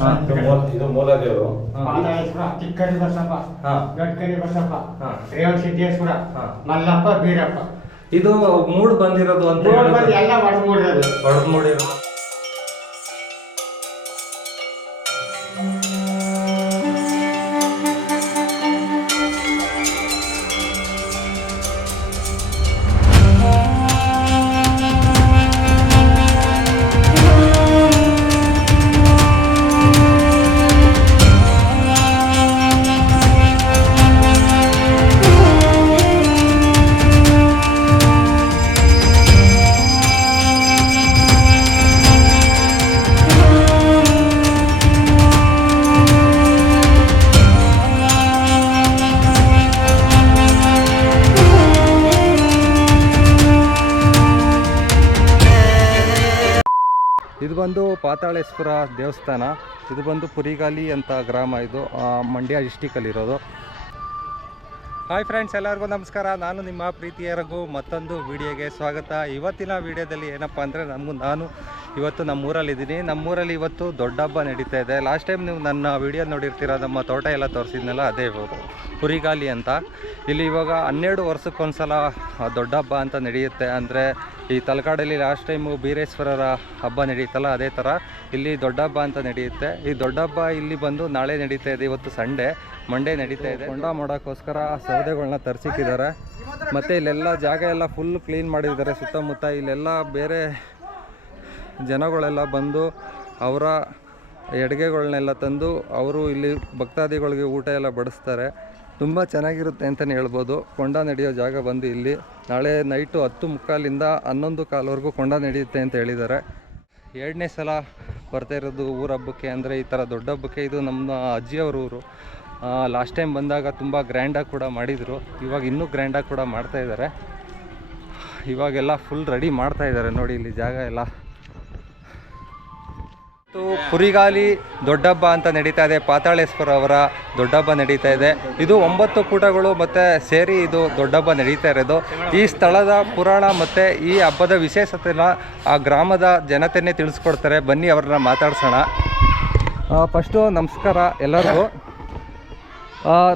ಇದು ಮೂಲ ಇದು ಮೂಲ ದೇವರು ಬಸಪ್ಪ ಹಾ. ಗಡ್ಕರಿ ಬಸಪ್ಪ ಹಾ. ರೇವಣ ಸಿದ್ದೇಶ್ವರ ಹಾ. ಮಲ್ಲಪ್ಪ ಬೀರಪ್ಪ. ಇದು ಮೂಡ್ ಬಂದಿರೋದು ಅಂತ ಬಂದು ಎಲ್ಲ ಒಡಮೂಡಿರೋದು. ಹೊಡೆದ್ ಮೂಡಿರೋದು ಬಂದು ಪಾತಾಳೇಶ್ವರ ದೇವಸ್ಥಾನ, ಇದು ಬಂದು ಪುರಿಗಾಲಿ ಅಂತ ಗ್ರಾಮ ಇದು ಮಂಡ್ಯ ಡಿಸ್ಟಿಕಲ್ಲಿರೋದು ಹಾಯ್ ಫ್ರೆಂಡ್ಸ್ ಎಲ್ಲರಿಗೂ ನಮಸ್ಕಾರ. ನಾನು ನಿಮ್ಮ ಪ್ರೀತಿಯ ರಘು ಮತ್ತೊಂದು ವಿಡಿಯೋಗೆ ಸ್ವಾಗತ. ಇವತ್ತಿನ ವಿಡಿಯೋದಲ್ಲಿ ಏನಪ್ಪ ಅಂದರೆ ನಮಗೂ ನಾನು ಇವತ್ತು ನಮ್ಮೂರಲ್ಲಿದ್ದೀನಿ. ನಮ್ಮೂರಲ್ಲಿ ಇವತ್ತು ದೊಡ್ಡ ಹಬ್ಬ ನಡೀತಾ ಇದೆ. ಲಾಸ್ಟ್ ಟೈಮ್ ನೀವು ನನ್ನ ವಿಡಿಯೋ ನೋಡಿರ್ತೀರ, ನಮ್ಮ ತೋಟ ಎಲ್ಲ ತೋರಿಸಿದ್ನಲ್ಲ, ಅದೇ ಪುರಿಗಾಲಿ ಅಂತ. ಇಲ್ಲಿ ಇವಾಗ ಹನ್ನೆರಡು ವರ್ಷಕ್ಕೊಂದ್ಸಲ ದೊಡ್ಡ ಹಬ್ಬ ಅಂತ ನಡೆಯುತ್ತೆ. ಅಂದರೆ ಈ ತಲಕಾಡಲ್ಲಿ ಲಾಸ್ಟ್ ಟೈಮು ಬೀರೇಶ್ವರರ ಹಬ್ಬ ನಡೆಯುತ್ತಲ್ಲ ಅದೇ ಥರ ಇಲ್ಲಿ ದೊಡ್ಡ ಹಬ್ಬ ಅಂತ ನಡೆಯುತ್ತೆ. ಈ ದೊಡ್ಡ ಹಬ್ಬ ಇಲ್ಲಿ ಬಂದು ನಾಳೆ ನಡೀತಾ ಇದೆ ಇವತ್ತು ಸಂಡೇ. ಮಂಡೇ ನಡೀತಾ ಇದೆ. ಹೊಂಡ ಮಾಡೋಕ್ಕೋಸ್ಕರ ಸೌದೆಗಳನ್ನ ತರಿಸಿಕ್ಕಿದ್ದಾರೆ. ಮತ್ತು ಇಲ್ಲೆಲ್ಲ ಜಾಗ ಎಲ್ಲ ಫುಲ್ ಕ್ಲೀನ್ ಮಾಡಿದ್ದಾರೆ ಸುತ್ತಮುತ್ತ. ಇಲ್ಲೆಲ್ಲ ಬೇರೆ ಜನಗಳೆಲ್ಲ ಬಂದು ಅವರ ಎಡಗೆಗಳನ್ನೆಲ್ಲ ತಂದು ಅವರು ಇಲ್ಲಿ ಭಕ್ತಾದಿಗಳಿಗೆ ಊಟ ಎಲ್ಲ ಬಡಿಸ್ತಾರೆ. ತುಂಬ ಚೆನ್ನಾಗಿರುತ್ತೆ ಅಂತಲೇ ಹೇಳ್ಬೋದು. ಕೊಂಡ ನಡೆಯೋ ಜಾಗ ಬಂದು ಇಲ್ಲಿ. ನಾಳೆ ನೈಟು ಹತ್ತು ಮುಕ್ಕಾಲಿಂದ ಹನ್ನೊಂದು ಕಾಲವರೆಗೂ ಕೊಂಡ ನಡೆಯುತ್ತೆ ಅಂತ ಹೇಳಿದ್ದಾರೆ. ಎರಡನೇ ಸಲ ಬರ್ತಾ ಇರೋದು ಊರ ಹಬ್ಬಕ್ಕೆ ಅಂದರೆ ಈ ಥರ ದೊಡ್ಡ ಹಬ್ಬಕ್ಕೆ ಇದು ನಮ್ಮ ಅಜ್ಜಿಯವರ ಊರು. ಲಾಸ್ಟ್ ಟೈಮ್ ಬಂದಾಗ ತುಂಬ ಗ್ರ್ಯಾಂಡಾಗಿ ಕೂಡ ಮಾಡಿದರು. ಇವಾಗ ಇನ್ನೂ ಗ್ರ್ಯಾಂಡಾಗಿ ಕೂಡ ಮಾಡ್ತಾಯಿದ್ದಾರೆ ಇವಾಗೆಲ್ಲ ಫುಲ್ ರೆಡಿ ಮಾಡ್ತಾ ಇದ್ದಾರೆ ನೋಡಿ ಇಲ್ಲಿ ಜಾಗ ಎಲ್ಲ. ಕುರಿಗಾಲಿ ದೊಡ್ಡಬ್ಬ ಅಂತ ನಡೀತಾ ಇದೆ. ಪಾತಾಳೇಶ್ವರ ಅವರ ದೊಡ್ಡಬ್ಬ ನಡೀತಾ ಇದೆ. ಇದು ಒಂಬತ್ತು ಕೂಟಗಳು ಮತ್ತು ಸೇರಿ ಇದು ದೊಡ್ಡಬ್ಬ ನಡೀತಾ ಇರೋದು. ಈ ಸ್ಥಳದ ಪುರಾಣ ಮತ್ತು ಈ ಹಬ್ಬದ ವಿಶೇಷತೆನ ಆ ಗ್ರಾಮದ ಜನತೆಯೇ ತಿಳಿಸ್ಕೊಡ್ತಾರೆ. ಬನ್ನಿ ಅವ್ರನ್ನ ಮಾತಾಡ್ಸೋಣ. ಫಸ್ಟು ನಮಸ್ಕಾರ ಎಲ್ಲರಿಗೂ.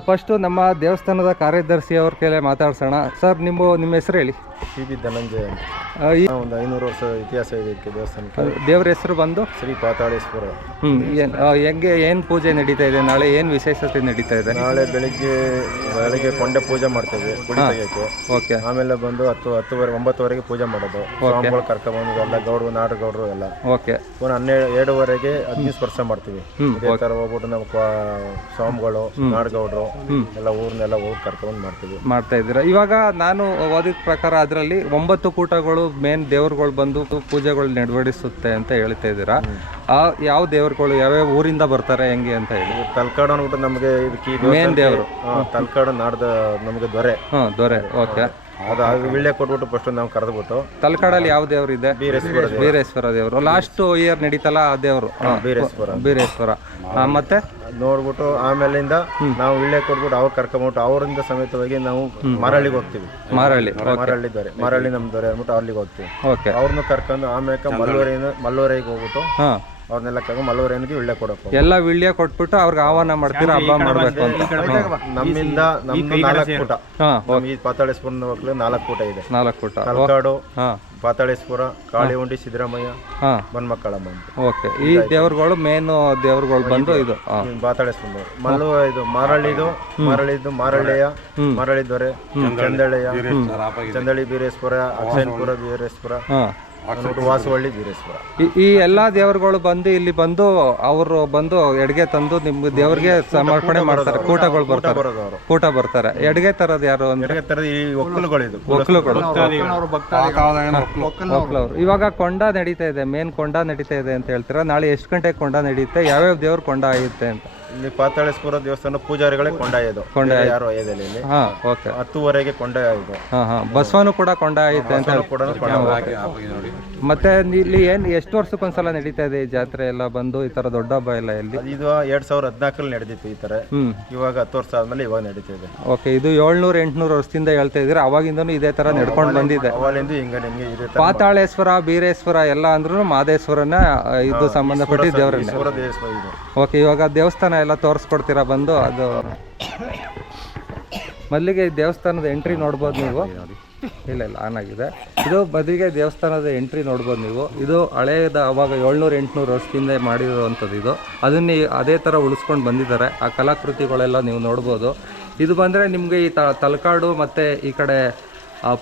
ಫಸ್ಟು ನಮ್ಮ ದೇವಸ್ಥಾನದ ಕಾರ್ಯದರ್ಶಿ ಅವ್ರ ಕೈಲೇ ಮಾತಾಡ್ಸೋಣ. ಸರ್, ನಿಮ್ಮ ನಿಮ್ಮ ಹೆಸರು ಹೇಳಿ. ಸಿ ಬಿ ಧನಂಜಯ ಅಂತ. ಆ, ಈ ಒಂದು ಐನೂರು ವರ್ಷ ಇತಿಹಾಸ ಇದೆ ಇದಕ್ಕೆ ದೇವಸ್ಥಾನಕ್ಕೆ. ದೇವ್ರ ಹೆಸರು ಬಂದು? ಶ್ರೀ ಪಾತಾಳೇಶ್ವರ. ಹ್ಞೂ ಏನು ಹೆಂಗೆ ಏನು ಪೂಜೆ ನಡೀತಾ ಇದೆ? ನಾಳೆ ಏನು ವಿಶೇಷತೆ ನಡೀತಾ ಇದೆ? ನಾಳೆ ಬೆಳಿಗ್ಗೆ ಬೆಳಿಗ್ಗೆ ಕೊಂಡೆ ಪೂಜೆ ಮಾಡ್ತೇವೆ ಗುಡಿ ತೆಗಿಯಕ್ಕೆ. ಓಕೆ. ಆಮೇಲೆ ಬಂದು ಹತ್ತು ಹತ್ತುವರೆ ಒಂಬತ್ತುವರೆಗೆ ಪೂಜೆ ಮಾಡೋದು. ಸ್ವಾಮಿಗಳು ಕರ್ಕೊಂಡ್ಬಂದು ಎಲ್ಲ ಗೌಡರು ನಾಡು ಗೌಡರು ಎಲ್ಲ. ಓಕೆ. ಪುನಃ ಹನ್ನೆರಡು ಎರಡುವರೆಗೆ ಅಗ್ನಿ ಸ್ಪರ್ಶ ಮಾಡ್ತೀವಿ. ಹ್ಮ್, ಇದೇ ಹೋಗ್ಬಿಟ್ಟು ನಮ್ಮ ಕ್ವಾ- ಸ್ವಾಮಿಗಳು ನಾಡುಗೌಡ್ರು ಎಲ್ಲ ಊರನ್ನೆಲ್ಲ ಹೋಗಿ ಕರ್ಕೊಂಡ್ ಮಾಡ್ತೀವಿ. ಮಾಡ್ತಾ ಇದ್ದೀರಾ? ಇವಾಗ ನಾನು ಓದಿದ ಪ್ರಕಾರ ಅದರಲ್ಲಿ ಒಂಬತ್ತು ಕೂಟಗಳು ಮೇನ್ ದೇವರುಗಳು ಬಂದು ಪೂಜೆಗಳು ನಡವಡಿಸುತ್ತೆ ಅಂತ ಹೇಳ್ತಾ ಇದ್ದೀರಾ. ಆ ಯಾವ ದೇವ್ರುಗಳು ಯಾವ್ಯಾವ ಊರಿಂದ ಬರ್ತಾರೆ ಹೆಂಗೆ ಅಂತ ಹೇಳಿ. ತಲ್ಕಾಡು ಅನ್ಬಿಟ್ಟು ನಮಗೆ ಇದಕ್ಕೆ ಮೇನ್ ದೇವರು. ತಲ್ಕಾಡು ನಾಡ್ದ ನಮಗೆ ದೊರೆ. ಹಾಂ ದೊರೆ. ಓಕೆ ಅದು ಅದು ವಿಳ್ಳೆ ಕೊಟ್ಬಿಟ್ಟು ಫಸ್ಟ್ ನಾವು ಕರೆದ್ಬಿಟ್ಟು. ತಲಕಾಡಲ್ಲಿ ಯಾವ ದೇವ್ರು ಇದೆ? ಬೀರೇಶ್ವರ ದೇವರು. ಬೀರೇಶ್ವರ ದೇವರು. ಲಾಸ್ಟ್ ಇಯರ್ ನಡೀತಲ್ಲ ಆ ದೇವರು. ಬೀರೇಶ್ವರ. ಬೀರೇಶ್ವರ. ಆ, ಮತ್ತೆ? ಅದ್ ನೋಡ್ಬಿಟ್ಟು ಆಮೇಲಿಂದ ನಾವು ಇಳ್ಳೆ ಕೊಟ್ಬಿಟ್ಟು ಅವ್ರು ಕರ್ಕೊಂಬಿಟ್ಟು ಅವರಿಂದ ಸಮೇತವಾಗಿ ನಾವು ಮರಳಿಗೆ ಹೋಗ್ತೀವಿ. ಮಾರಳ್ಳಿ ಮರಳ್ಳಿ ದೊರೆ ಮರಳ್ಳಿ ನಮ್ ದೊರೆ ಅಂದ್ಬಿಟ್ಟು ಅಲ್ಲಿಗೆ ಹೋಗ್ತೀವಿ. ಓಕೆ ಅವ್ರನ್ನ ಕರ್ಕೊಂಡು ಆಮೇಲೆ ಮಲ್ಲೂರಿನ ಮಲ್ಲೂರಿಗೆ ಹೋಗ್ಬಿಟ್ಟು ಹಾಂ. ಅವ್ರನ್ನೆಲ್ಲ ಕರ್ಕೊಂಡು ಮಲ್ಲೂರಿನಿಗೆ ವಿಳ್ಯ ಕೊಡಕ್ಕೆ ಎಲ್ಲ ವಿಳ್ಯ ಕೊಟ್ಬಿಟ್ಟು ಅವ್ರಿಗೆ ಆಹ್ವಾನ ಮಾಡ್ತೀರಾ ಹಬ್ಬ ಮಾಡಬೇಕು ಅಂತ? ನಮ್ಮಿಂದ ನಮ್ದು ನಾಲ್ಕು ಪುಟ. ಹಾಂ ನಮ್ ಈ ಪಾತಾಳೇಶ್ವರನ ಮಕ್ಕಳು ನಾಲ್ಕು ಕೂಟ ಇದೆ. ನಾಲ್ಕು ಕೂಟ ಕಲ್ಕಾಡು ಹಾಂ. ಪಾತಾಳೇಶ್ವರ ಉಂಡಿ ಸಿದ್ದರಾಮಯ್ಯ ಹಾ. ಬನ್ಮಕ್ಕಳಮ್ಮ ಅಂತ. ಓಕೆ. ಈ ದೇವ್ರುಗಳು ಮೇನ್ ದೇವ್ರುಗಳು ಬಂದು ಇದು ಹಾ. ಇವ್ನು ಪಾತಾಳೇಶ್ವರ ಮಲ್ಲು ಇದು ಮಾರಳ್ಳಿದು ಮಾರಳ್ಳಿದು ಮಾರಳ್ಳಿಯ ಮಾರಳ್ಳಿ ದೊರೆ ಚಂದಳೆಯ ಚಂದಳಿ ಬೀರೇಶ್ವರ ಅಕ್ಷಯನ್ಪುರ ಬೀರೇಶ್ವರ. ಹಾಂ. ವಾಸವಳ್ಳಿ ಈ ಈ ಎಲ್ಲ ದೇವರುಗಳು ಬಂದು ಇಲ್ಲಿ ಬಂದು ಅವರು ಬಂದು ಎಡ್ಗೆ ತಂದು ನಿಮ್ಮ ದೇವ್ರಿಗೆ ಸಮರ್ಪಣೆ ಮಾಡ್ತಾರೆ ಕೂಟಗಳು ಬರ್ತಾರೆ. ಕೂಟ ಬರ್ತಾರೆ. ಎಡ್ಗೆ ತರದು ಯಾರು ಅಂದ್ರೆ? ಈ ಒಕ್ಕಲುಗಳಿದು ಒಕ್ಲವ್ರು ಇವಾಗ ಕೊಂಡ ನಡೀತಾ ಇದೆ ಮೇನ್ ಕೊಂಡ ನಡೀತಾ ಇದೆ ಅಂತ ಹೇಳ್ತೀರಾ? ನಾಳೆ ಎಷ್ಟು ಗಂಟೆಗೆ ಕೊಂಡ ನಡೀತೆ? ಯಾವ್ಯಾವ ದೇವ್ರ ಕೊಂಡ ಆಗುತ್ತೆ ಅಂತ? ಇಲ್ಲಿ ಪಾತಾಳೇಶ್ವರ ದೇವಸ್ಥಾನ ಪೂಜಾರಿಗಳೇ ಕೊಂಡಾಯೋದು ಬೇರೆ ಯಾರು ಒಯ್ಯದಿಲ್ಲ ಇಲ್ಲಿ. ಹಾ ಓಕೆ. ಹತ್ತುವರೆಗೆ ಕೊಂಡಾಯೋದು ಹಾ ಹಾ. ಬಸವನು ಕೂಡ ಕೊಂಡ ಆಗುತ್ತೆ ಅಂತ ಕೂಡ ಮತ್ತೆ ಇಲ್ಲಿ ಏನ್ ಎಷ್ಟು ವರ್ಷಕ್ಕೊಂದ್ಸಲ ನಡೀತಾ ಇದೆ ಈ ಜಾತ್ರೆ ಎಲ್ಲ ಬಂದು? ಈ ತರ ದೊಡ್ಡ ಹಬ್ಬ ಎಲ್ಲ ಇಲ್ಲಿ ಇದು ಎರಡ್ ಸಾವಿರದ ಹದಿನಾಲ್ಕರಲ್ಲಿ ನಡೆದಿತ್ತು ಈ ತರ. ಹ್ಮ್. ಇವಾಗ ಹತ್ತು ವರ್ಷ ಆದ್ಮೇಲೆ ಇವಾಗ ನಡೀತಿದೆ ಓಕೆ ಇದು ಏಳ್ನೂರ ಎಂಟ್ನೂರು ವರ್ಷದಿಂದ ಹೇಳ್ತಾ ಇದ್ರೆ ಅವಾಗಿಂದನೂ ಇದೇ ತರ ನಡ್ಕೊಂಡು ಬಂದಿದೆ. ಹಿಂಗ ಇದೇ ತರ ಪಾತಾಳೇಶ್ವರ ಬೀರೇಶ್ವರ ಎಲ್ಲ ಅಂದ್ರೂ ಮಾದೇಶ್ವರನ ಇದು ಸಂಬಂಧಪಟ್ಟಿದ್ದ ದೇವರನ್ನ. ದೇವಸ್ಥಾನ ಇದು. ಓಕೆ ಇವಾಗ ದೇವಸ್ಥಾನ ಎಲ್ಲ ತೋರಿಸ್ಕೊಡ್ತೀರಾ ಬಂದು? ಅದು ಮಲ್ಲಿಗೆ ದೇವಸ್ಥಾನದ ಎಂಟ್ರಿ ನೋಡ್ಬೋದು ನೀವು. ಇಲ್ಲ ಇಲ್ಲ ಆನ್ ಆಗಿದೆ. ಇದು ಬದಿಗೆ ದೇವಸ್ಥಾನದ ಎಂಟ್ರಿ ನೋಡ್ಬೋದು ನೀವು. ಇದು ಹಳೆಯದ ಅವಾಗ ಏಳ್ನೂರು, ಎಂಟುನೂರು ವರ್ಷದಿಂದ ಮಾಡಿರುವಂಥದ್ದು ಇದು. ಅದನ್ನೇ ಅದೇ ಥರ ಉಳಿಸ್ಕೊಂಡು ಬಂದಿದ್ದಾರೆ. ಆ ಕಲಾಕೃತಿಗಳೆಲ್ಲ ನೀವು ನೋಡ್ಬೋದು. ಇದು ಬಂದರೆ ನಿಮಗೆ ಈ ತಲಕಾಡು ಮತ್ತು ಈ ಕಡೆ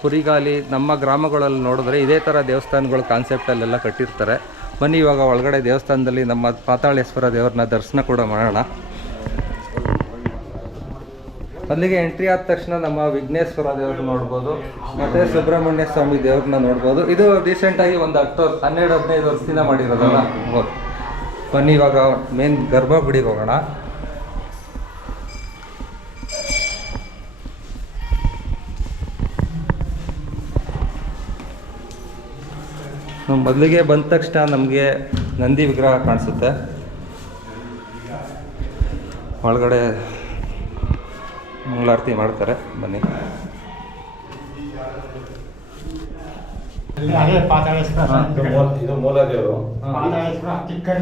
ಪುರಿಗಾಲಿ ನಮ್ಮ ಗ್ರಾಮಗಳಲ್ಲಿ ನೋಡಿದ್ರೆ ಇದೇ ಥರ ದೇವಸ್ಥಾನಗಳು ಕಾನ್ಸೆಪ್ಟಲ್ಲೆಲ್ಲ ಕಟ್ಟಿರ್ತಾರೆ. ಬನ್ನಿ, ಇವಾಗ ಒಳಗಡೆ ದೇವಸ್ಥಾನದಲ್ಲಿ ನಮ್ಮ ಪಾತಾಳೇಶ್ವರ ದೇವ್ರನ್ನ ದರ್ಶನ ಕೂಡ ಮಾಡೋಣ. ಅಲ್ಲಿಗೆ ಎಂಟ್ರಿ ಆದ ತಕ್ಷಣ ನಮ್ಮ ವಿಘ್ನೇಶ್ವರ ದೇವ್ರನ್ನ ನೋಡ್ಬೋದು, ಮತ್ತೆ ಸುಬ್ರಹ್ಮಣ್ಯ ಸ್ವಾಮಿ ದೇವ್ರನ್ನ ನೋಡ್ಬೋದು. ಇದು ರೀಸೆಂಟಾಗಿ ಒಂದು ಹತ್ತು ಹನ್ನೆರಡು, ಹದಿನೈದು ವರ್ಷದಿಂದ ಮಾಡಿರೋದಲ್ಲ. ಬನ್ನಿ, ಇವಾಗ ಮೇನ್ ಗರ್ಭಗುಡಿಗೆ ಹೋಗೋಣ. ಮೊದಲಿಗೆ ಬಂದ ತಕ್ಷಣ ನಮಗೆ ನಂದಿ ವಿಗ್ರಹ ಕಾಣಿಸುತ್ತೆ. ಒಳಗಡೆ ಮಂಗಳಾರತಿ ಮಾಡ್ತಾರೆ ಬನ್ನಿ. ಇದು ಮೂಲ ದೇವರು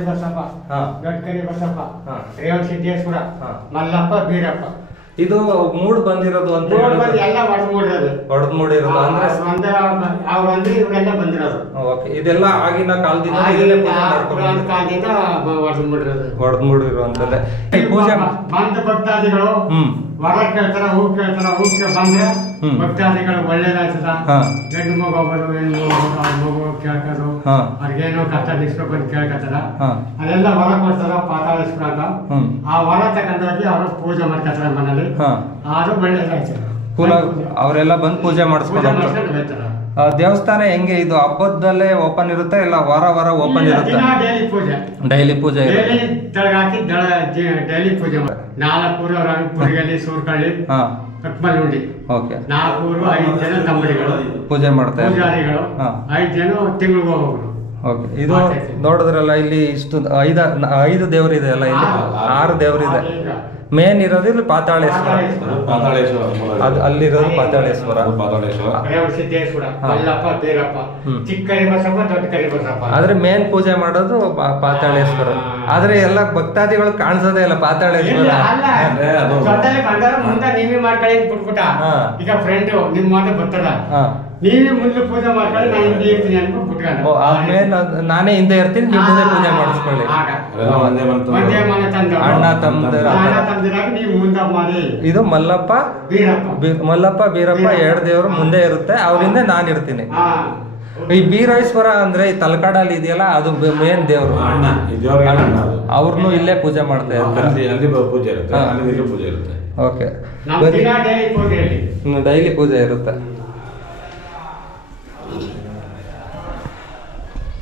ಬಸಪ್ಪ ಹಾಂ. ಗಡ್ಕರಿ ಬಸಪ್ಪ ಹಾ. ರೇವಣ ಸಿದ್ದೇಶ್ವರ ಹಾ. ಮಲ್ಲಪ್ಪ ಬೀರಪ್ಪ. ಇದು ಮೂಡ್ ಬಂದಿರೋದು ಅಂತ ಎಲ್ಲ ಮೂಡಿರೋದು. ಹೊಡೆದ್ ಮೂಡಿರೋದು. ಅಂದ್ರೆ ಅವ್ರು ಅಂದ್ರೆ ಇವರೆಲ್ಲ ಬಂದಿರೋದು. ಓಕೆ. ಇದೆಲ್ಲ ಆಗಿನ ಕಾಲದಿಂದ ಹೊಡೆದು ಮೂಡಿರೋದು. ಹೊಡೆದ್ ಈ ಪೂಜೆ ಬಂದ ಭಕ್ತಾದಿಗಳು ಹ್ಮ್. ವರ ಕೇಳ್ತಾರ ಹೂ ಕೇಳ್ತಾರ ಹೂ ಬಂದೆ ಬಂದ್ರೆ ಹ್ಮ್. ಭಕ್ತಾದಿಗಳು ಒಳ್ಳೇದಾಗ್ತದ ಹಾ. ಗಂಡು ಮಗು ಒಬ್ಬರು ಹೆಣ್ಣು ಮಗು ಕೇಳ್ಕೋದು ಅವ್ರಿಗೇನೋ ಕಷ್ಟ ನಿಷ್ಠ ಬಂದು ಕೇಳ್ಕೊತಾರ ಅದೆಲ್ಲ ವರ ಕೊಡ್ತಾರ ಪಾತಾಳ ಅಂತ. ಹ್ಮ್. ಆ ವರ ತಗೊಂಡೋಗಿ ಅವರು ಪೂಜೆ ಮಾಡ್ಕೊತಾರ ಮನೇಲಿ ಅದು ಆದ್ರೂ ಒಳ್ಳೇದಾಯ್ತದ ಅವರೆಲ್ಲ ಬಂದು ಪೂಜೆ ಮಾಡಿಸ್ಕೊಂಡು ದೇವಸ್ಥಾನ ಹೆಂಗೆ ಇದು ಹಬ್ಬದಲ್ಲೇ ಓಪನ್ ಇರುತ್ತೆ ಇಲ್ಲ ವಾರ ವಾರ ಓಪನ್ ಇರುತ್ತೆ? ಡೈಲಿ ಪೂಜೆ. ಡೈಲಿ ಪೂಜೆ ಡೈಲಿ ತೆಳಗ್ ಹಾಕಿ ಡೈಲಿ ಪೂಜೆ ನಾಲ್ಕೂರು ಪುರಿಗಲ್ಲಿ ಸೂರ್ಕಳ್ಳಿ ಹಾ. ಕಟ್ಮಲುಂಡಿ ಓಕೆ. ನಾಲ್ಕೂರು ಐದು ಜನ ತಮ್ಮಡಿಗಳು. ಪೂಜೆ ಮಾಡ್ತಾರೆ ಪೂಜಾರಿಗಳು. ಐದು ಜನ ತಿಂಗಳಿಗೆ ಹೋಗೋರು. ಓಕೆ. ಇದು ನೋಡಿದ್ರಲ್ಲ ಇಲ್ಲಿ ಇಷ್ಟು ಐದು ಐದು ದೇವರಿದೆ ಅಲ್ಲ ಇಲ್ಲಿ ಆರು. ದೇವರಿದೆ. ಮೇನ್ ಇರೋದು ಇಲ್ಲಿ ಪಾತಾಳೇಶ್ವರ. ಪಾತಾಳೇಶ್ವರ. ಅದು ಅಲ್ಲಿರೋದು ಪಾತಾಳೇಶ್ವರ. ಪಾತಾಳೇಶ್ವರ. ಸಿದ್ದೇಶ್ವರ. ಮಲ್ಲಪ್ಪ ಬೀರಪ್ಪ ಹ್ಮ್. ಚಿಕ್ಕರಿ ದೊಡ್ಡ ಕರಿ ಬಸಪ್ಪ ಆದ್ರೆ ಮೇನ್ ಪೂಜೆ ಮಾಡೋದು ಪಾತಾಳೇಶ್ವರ. ಆದ್ರೆ ಎಲ್ಲ ಭಕ್ತಾದಿಗಳು ಕಾಣಿಸೋದೇ ಇಲ್ಲ ಪಾತಾಳೇಶ್ವರ. ಮುಂದೆ ನೀವೇ ಮಾಡ್ಕೊಳ್ಳಿ ಬಿಟ್ಬಿಟ್ಟ. ಈಗ ಫ್ರೆಂಡ್ ನಿಮ್ ಮಾತು ಬರ್ತದ ಹಾ. ನೀವೇ ಮುಂದೆ ಪೂಜೆ ಮಾಡ್ಕೊಳ್ಳಿ ನಾನು ಹಿಂದೆ ಇರ್ತೀನಿ ಬಿಟ್ಕೊಂಡು. ಓ, ಮೇನ್ ನಾನೇ ಹಿಂದೆ ಇರ್ತೀನಿ ನೀವು ಮುಂದೆ ಪೂಜೆ ಮಾಡಿಸ್ಕೊಳ್ಳಿ. ಒಂದೇ ಮನೆ ತಂದ ಅಣ್ಣ ತಮ್ಮದಿರ ಅಣ್ಣ ಥರ. ನೀವು ಮುಂದೆ ಮಾಡಿ. ಇದು ಮಲ್ಲಪ್ಪ ಬೀರಪ್ಪ. ಮಲ್ಲಪ್ಪ ಬೀರಪ್ಪ ಎರಡು ದೇವರು ಮುಂದೆ ಇರುತ್ತೆ ಅವರಿಂದ ನಾನು ಇರ್ತೀನಿ. ಈ ಬೀರೇಶ್ವರ ಅಂದ್ರೆ ಈ ತಲಕಾಡಲ್ಲಿ ಇದೆಯಲ್ಲ ಅದು ಮೇನ್ ದೇವರು. ಅವ್ರನ್ನು ಇಲ್ಲೇ ಪೂಜೆ ಮಾಡ್ತಾ ಇರ್ತಾರೆ. ಅಲ್ಲಿ ಅಲ್ಲಿ ಪೂಜೆ ಇರುತ್ತೆ. ಅಲ್ಲಿ ಪೂಜೆ ಇರುತ್ತೆ. ಓಕೆ. ಡೈಲಿ ಪೂಜೆ ಇರುತ್ತೆ.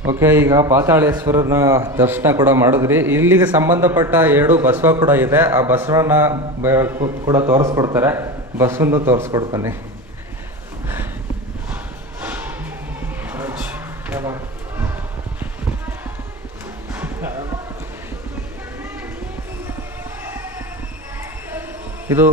ಓಕೆ, ಈಗ ಪಾತಾಳೇಶ್ವರನ ದರ್ಶನ ಕೂಡ ಮಾಡಿದ್ರಿ. ಇಲ್ಲಿಗೆ ಸಂಬಂಧಪಟ್ಟ ಎರಡು ಬಸವ ಕೂಡ ಇದೆ. ಆ ಬಸವನ ಕೂಡ ತೋರಿಸ್ಕೊಡ್ತಾರೆ. ಬಸವನ್ನು ತೋರಿಸ್ಕೊಡ್ತಾನೆ. ಇದು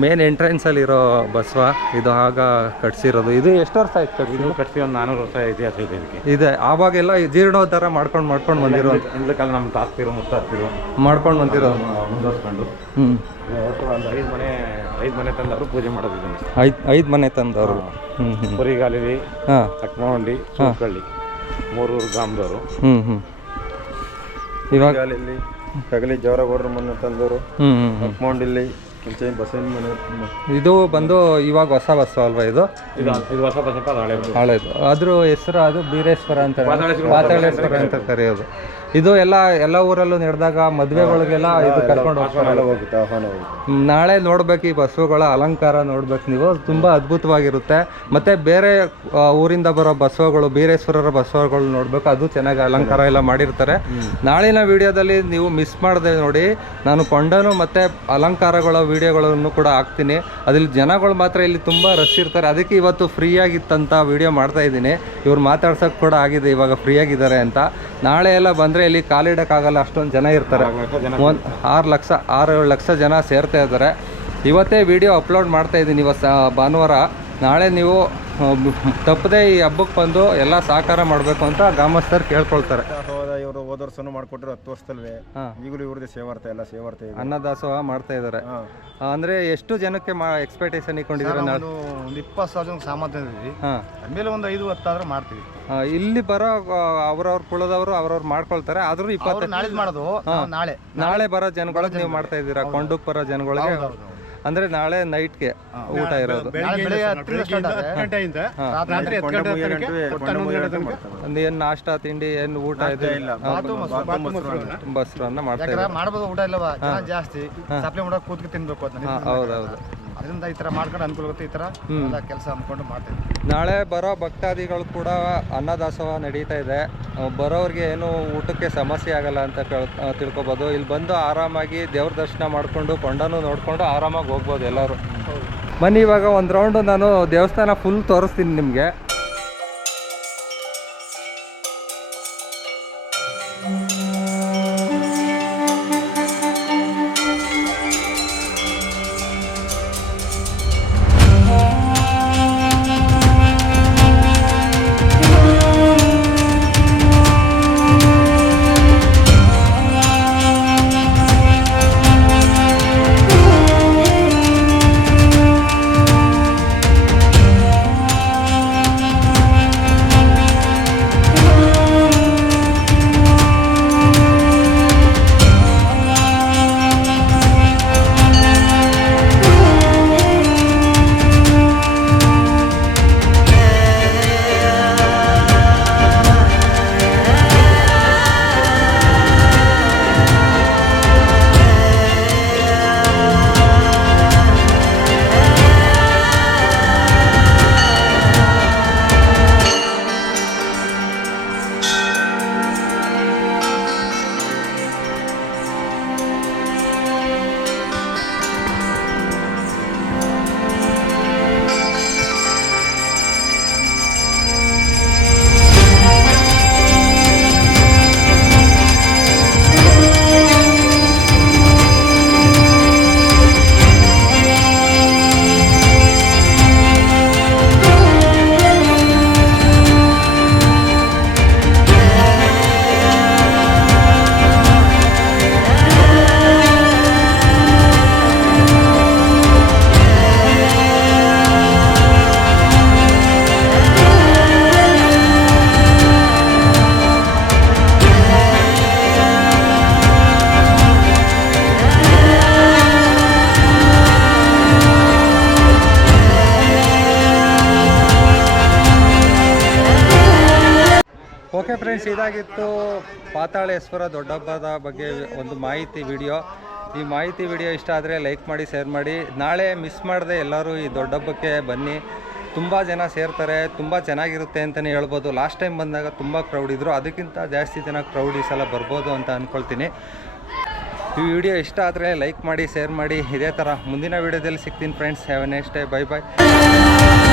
ಮೇನ್ ಎಂಟ್ರೆನ್ಸಲ್ಲಿರೋ ಬಸವ ಇದು ಆಗ ಕಟ್ಸಿರೋದು. ಇದು ಎಷ್ಟು ವರ್ಷ ಆಯ್ತು ಕಟ್ಸಿದ್ದು? ಕಟ್ಸಿ ಒಂದು ನಾನೂರು ವರ್ಷ ಇತಿಹಾಸ ಇದೆ ಇದಕ್ಕೆ. ಇದೆ. ಆವಾಗೆಲ್ಲ ಜೀರ್ಣೋದ್ಧಾರ ಮಾಡ್ಕೊಂಡು ಮಾಡ್ಕೊಂಡು ಬಂದಿರೋ ಹಿಂದೆ ಕಾಲ ನಮ್ಮ ತಾಸ್ತಿರು ಮುತ್ತಾಸ್ತಿರು. ಮಾಡ್ಕೊಂಡು ಬಂದಿರೋ ಮುಂದುವರ್ಸ್ಕೊಂಡು. ಹ್ಞೂ ಒಂದು ಐದು ಮನೆ ಐದು ಮನೆ ತಂದವರು ಪೂಜೆ ಮಾಡೋದು ಇದನ್ನು ಐದು ಐದು ಮನೆ ತಂದವರು. ಹ್ಞೂ ಹ್ಞೂ ಹಾಂ. ಚಕ್ಮವಂಡಿ ಸೂಕಳ್ಳಿ ಮೂರೂರು ಗ್ರಾಮದವರು. ಹ್ಞೂ ಹ್ಞೂ ಇವಾಗ ಅಲ್ಲಿ ಜವರಗೌಡ್ರ ಮನೆ ತಂದವರು. ಹ್ಞೂ ಇದು ಬಂದು ಇವಾಗ ಹೊಸ ಬಸ್ಸು ಅಲ್ವಾ ಇದು. ಹಳೇದು ಅದ್ರ ಹೆಸರು ಅದು ಬೀರೇಶ್ವರ ಅಂತ ಪಾತಾಳೇಶ್ವರ. ಪಾತಾಳೇಶ್ವರ ಅಂತ ಕರೆಯೋದು ಇದು ಎಲ್ಲ ಎಲ್ಲ ಊರಲ್ಲೂ ನಡೆದಾಗ ಮದುವೆಗಳಿಗೆಲ್ಲ ಇದು ಕರ್ಕೊಂಡು ಹೋಗ್ತಾರೆ. ಹೋಗುತ್ತೆ ಆಹ್ವಾನ ಹೋಗುತ್ತೆ. ನಾಳೆ ನೋಡ್ಬೇಕು ಈ ಬಸವಗಳ ಅಲಂಕಾರ ನೋಡ್ಬೇಕು ನೀವು. ತುಂಬ ಅದ್ಭುತವಾಗಿರುತ್ತೆ. ಮತ್ತೆ ಬೇರೆ ಊರಿಂದ ಬರೋ ಬಸವಗಳು ಬೀರೇಶ್ವರರ ಬಸವಗಳು ನೋಡ್ಬೇಕು. ಅದು ಚೆನ್ನಾಗಿ ಅಲಂಕಾರ ಎಲ್ಲ ಮಾಡಿರ್ತಾರೆ. ನಾಳಿನ ವಿಡಿಯೋದಲ್ಲಿ ನೀವು ಮಿಸ್ ಮಾಡದೆ ನೋಡಿ ನಾನು ಕೊಂಡನು ಮತ್ತೆ ಅಲಂಕಾರಗಳ ವಿಡಿಯೋಗಳನ್ನು ಕೂಡ ಹಾಕ್ತೀನಿ. ಅದ್ರಲ್ಲಿ ಜನಗಳು ಮಾತ್ರ ಇಲ್ಲಿ ತುಂಬ ರಶ್ ಇರ್ತಾರೆ. ಅದಕ್ಕೆ ಇವತ್ತು ಫ್ರೀಯಾಗಿತ್ತಂತ ವಿಡಿಯೋ ಮಾಡ್ತಾ ಇದ್ದೀನಿ. ಇವ್ರು ಮಾತಾಡ್ಸೋಕೆ ಕೂಡ ಆಗಿದೆ ಇವಾಗ ಫ್ರೀಯಾಗಿದ್ದಾರೆ ಅಂತ. ನಾಳೆ ಎಲ್ಲ ಬಂದರೆ ಇಲ್ಲಿ ಕಾಲಿಡೋಕ್ಕಾಗಲ್ಲ ಅಷ್ಟೊಂದು ಜನ ಇರ್ತಾರೆ. ಒಂದು ಆರು ಲಕ್ಷ ಆರು ಏಳು ಲಕ್ಷ ಜನ ಸೇರ್ತಾ ಇದ್ದಾರೆ. ಇವತ್ತೇ ವಿಡಿಯೋ ಅಪ್ಲೋಡ್ ಮಾಡ್ತಾ ಇದ್ದೀನಿ. ಇವತ್ತು ಭಾನುವಾರ. ನಾಳೆ ನೀವು ತಪ್ಪದೇ ಈ ಹಬ್ಬಕ್ಕೆ ಬಂದು ಎಲ್ಲ ಸಹಕಾರ ಮಾಡಬೇಕು ಅಂತ ಗ್ರಾಮಸ್ಥರು ಕೇಳ್ಕೊಳ್ತಾರೆ. ಹೋದ ವರ್ಷನೂ ಮಾಡ್ಕೊಟ್ರು ಹತ್ತು ವರ್ಷದಲ್ಲೇ. ಹಾಂ. ಈಗಲೂ ಇವ್ರದ್ದು ಸೇವಾರ್ಥ ಎಲ್ಲ ಸೇವಾರ್ಥ ಇದೆ. ಅನ್ನದಾಸೋಹ ಮಾಡ್ತಾ ಇದ್ದಾರೆ ಅಂದ್ರೆ ಅಂದರೆ ಎಷ್ಟು ಜನಕ್ಕೆ ಎಕ್ಸ್ಪೆಕ್ಟೇಷನ್ ಇಟ್ಕೊಂಡಿದ್ದೀರಾ ನಾವು ಒಂದು ಒಂದು ಇಪ್ಪತ್ತು ಸಾವಿರ ಜನ ಸಾಮರ್ಥ್ಯ ಇದ್ದೀವಿ ಹಾಂ. ಆಮೇಲೆ ಒಂದು ಐದು ಹತ್ತಾದ್ರೂ ಮಾಡ್ತೀವಿ. ಇಲ್ಲಿ ಬರೋ ಅವ್ರವ್ರ ಕುಳದವರು ಅವ್ರವ್ರು ಮಾಡ್ಕೊಳ್ತಾರೆ. ಆದ್ರೂ ಅವ್ರು ಇಪ್ಪತ್ತು ನಾಳೆ ಮಾಡೋದು. ನಾವು ನಾಳೆ. ನಾಳೆ ಬರೋ ಜನಗಳಿಗೆ ನೀವು ಮಾಡ್ತಾ ಇದ್ದೀರಾ? ಕೊಂಡಕ್ಕೆ ಬರೋ ಜನಗಳಿಗೆ? ಹೌದು. ಅಂದ್ರೆ ನಾಳೆ ನೈಟ್ಗೆ ಊಟ ಇರೋದು. ನಾಳೆ ಗಂಟೆಯಿಂದ ರಾತ್ರಿ ಹತ್ತು ಗಂಟೆ ಕೊಂಡ ತನಕ ಮುಗಿಯ ಒಟ್ಟು ಹನ್ನೊಂದು ಗಂಟೆ ತನಕ? ಮಾಡ್ತಾರೆ ಒಂದು ನಾಷ್ಟ ತಿಂಡಿ ಏನ್ ಊಟ ಇದೆ? ಅನ್ನ. ಮಾಡ್ತಾ ಯಾಕಂದ್ರೆ ಇದ್ದಾರೆ. ಮಾಡ್ಬೋದು ಊಟ ಇಲ್ಲವಾ? ಜನ ಜಾಸ್ತಿ. ಸಪ್ಲೈ ಮಾಡೋಕೆ ತಿನ್ಬೇಕು ಹೌದೌದು. ಅದರಿಂದ ಈ ಥರ ಮಾಡ್ಕೊಂಡು ಅನುಕೂಲ ಆಗುತ್ತೆ ಈ ಥರ ಎಲ್ಲ ಕೆಲಸ ಅಂದ್ಕೊಂಡು ಮಾಡ್ತೀವಿ. ನಾಳೆ ಬರೋ ಭಕ್ತಾದಿಗಳು ಕೂಡ ಅನ್ನದಾಸೋಹ ನಡೀತಾ ಇದೆ. ಬರೋರಿಗೆ ಏನು ಊಟಕ್ಕೆ ಸಮಸ್ಯೆ ಆಗಲ್ಲ ಅಂತ ಕೇಳ್ ತಿಳ್ಕೊಬೋದು. ಇಲ್ಲಿ ಬಂದು ಆರಾಮಾಗಿ ದೇವ್ರ ದರ್ಶನ ಮಾಡಿಕೊಂಡು ಕೊಂಡನು ನೋಡಿಕೊಂಡು ಆರಾಮಾಗಿ ಹೋಗ್ಬೋದು ಎಲ್ಲರೂ. ಬನ್ನಿ ಇವಾಗ ಒಂದು ರೌಂಡು ನಾನು ದೇವಸ್ಥಾನ ಫುಲ್ ತೋರಿಸ್ತೀನಿ ನಿಮಗೆ. ಓಕೆ ಫ್ರೆಂಡ್ಸ್ ಇದಾಗಿತ್ತು ಪಾತಾಳೇಶ್ವರ ದೊಡ್ಡಹಬ್ಬದ ಬಗ್ಗೆ ಒಂದು ಮಾಹಿತಿ ವಿಡಿಯೋ ಈ ಮಾಹಿತಿ ವಿಡಿಯೋ ಇಷ್ಟ ಆದರೆ ಲೈಕ್ ಮಾಡಿ ಶೇರ್ ಮಾಡಿ. ನಾಳೆ ಮಿಸ್ ಮಾಡದೆ ಎಲ್ಲರೂ ಈ ದೊಡ್ಡಬ್ಬಕ್ಕೆ ಬನ್ನಿ. ತುಂಬ ಜನ ಸೇರ್ತಾರೆ, ತುಂಬ ಚೆನ್ನಾಗಿರುತ್ತೆ ಅಂತಲೇ ಹೇಳ್ಬೋದು. ಲಾಸ್ಟ್ ಟೈಮ್ ಬಂದಾಗ ತುಂಬ ಕ್ರೌಡ್ ಇದ್ದರು ಅದಕ್ಕಿಂತ ಜಾಸ್ತಿ ಜನ ಕ್ರೌಡ್ ಈ ಸಲ ಬರ್ಬೋದು ಅಂತ ಅಂದ್ಕೊಳ್ತೀನಿ ಈ ವಿಡಿಯೋ ಇಷ್ಟ ಆದರೆ ಲೈಕ್ ಮಾಡಿ ಶೇರ್ ಮಾಡಿ. ಇದೇ ಥರ ಮುಂದಿನ ವಿಡಿಯೋದಲ್ಲಿ ಸಿಗ್ತೀನಿ friends have next day bye bye